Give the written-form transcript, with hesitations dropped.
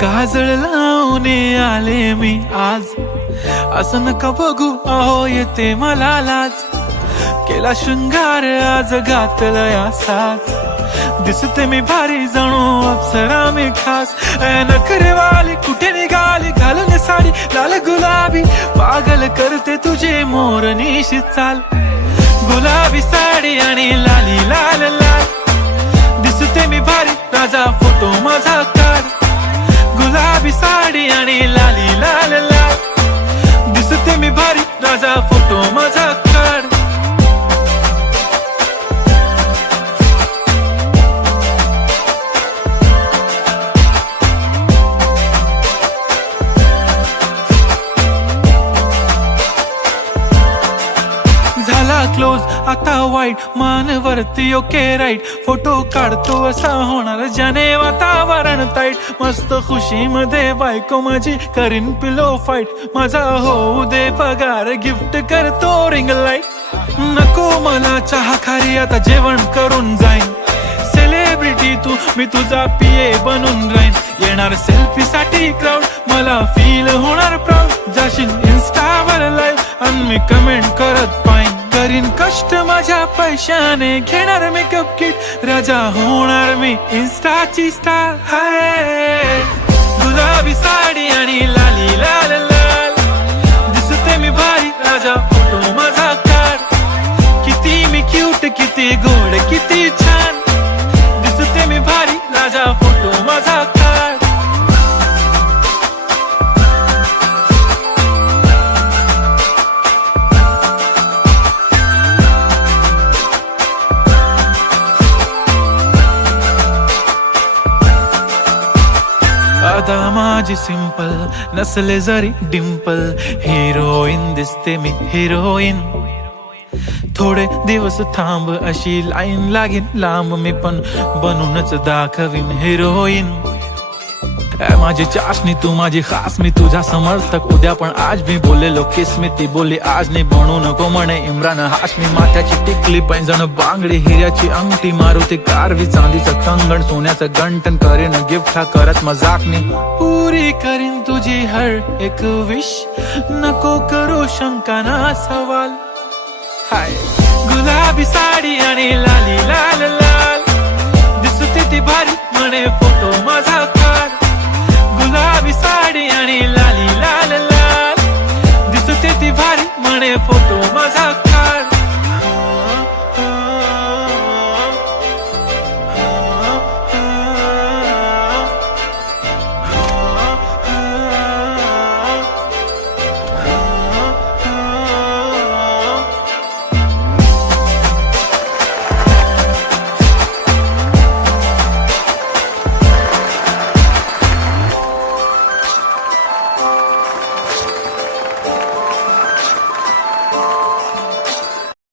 काजळ लावून आले मी आज, असं नका बघू अहो येते मला लाज. केला शृंगार आज घातलाय असाच, दिसते मी भारी जणू अप्सरा मी खास. नखरेवाली कुठे निघाली घालून साडी लाल गुलाबी, पागल करते तुझे मोरनीशी चाल. गुलाबी साडी आणि लाली लाल लाल, दिसते मी भारी राजा फोटो माझा काढ. गुलाबी साडी आणि लाली लाल लाल, दिसते मी भारी राजा फोटो माझा काढ. झाला क्लोज आता वाईट, मानवरती ओके राईट. फोटो काढतो असा होणार ज्याने वातावरण ताईट. मस्त खुशी मध्ये बायको माझी करीन पिलो फाईट. माझा होऊ दे पगार गिफ्ट करतो रिंग लाईट. नको मला चहा खारी आता जेवण करून जाईन. सेलिब्रिटी तू मी तुझा पिये बनून राहीन. येणार सेल्फी साठी क्राऊड मला फील होणार प्राऊड. जाशील इन्स्टावर लाईव्ह आणि मी कमेंट करत पाईन. करीन कष्ट माझ्या पैशाने घेणार मेकअप किट. राजा होणार मी इन्स्टाची स्टार. हाय गुलाबी साडी आणि लाली लाल लाल, दिसते मी भारी राजा फोटो माझा काढ. किती मी क्यूट किती गोड किती छान, दिसते मी भारी राजा फोटो माझा काढ. आता माझी सिंपल नसले जरी डिंपल, हिरोईन दिसते मी हिरोईन. थोडे दिवस थांब अशी लाईन लागेल लांब, मी पण बनूनच दाखवीन हिरोईन. माझी चाशनी तू माझी खास, मी तुझा समर्थक उद्या पण आज मी बोललेलो किस मी. ती बोलली आज नाही बनू नको म्हणे इम्रान हाशमी. माथ्याची टिकली पैंजण बांगडी हिऱ्याची अंगठी, मारुती कारवी चांदीचं कंगण सोन्याचं गंटन. करीन गिफ्ट हा करत मजाकनी, पुरी करीन तुझी हर एक विश. नको करू शंका ना सवाल. हाय गुलाबी साडी आणि लाली लाल लाल, दिसते ती भारी म्हणे